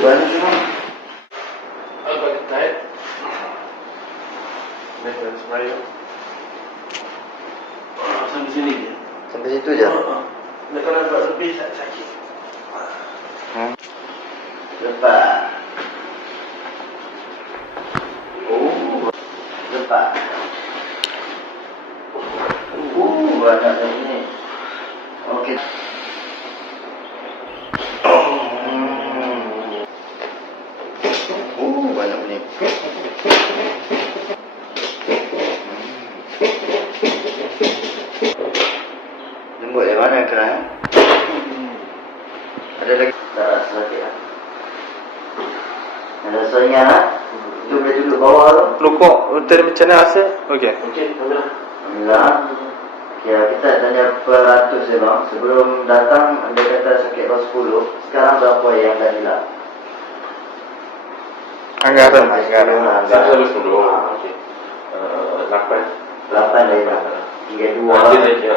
Banyak semua. Apa ketat? Metal sprayer. Sampai sini je. Sampai situ je. Kalau nampak lebih sakit. Lepas. Lepas. Banyak ini. Okey. Banyak bunyi. Lembut yang mana yang kena? Ada lagi? Tak rasa sakit lah. Ada rasa ringan lah. Tu boleh duduk bawah tu. Lukuk hotel macam mana rasa? Okey. Okey, alhamdulillah. Alhamdulillah. Okay, kita tanya peratus ya bang. Sebelum datang anda kata sakit bawah 10. Sekarang berapa yang dah hilang? Anggaran. Saya harus dulu. Okey. 8 8 dah hilang. Tinggal 2 Nanti lagi.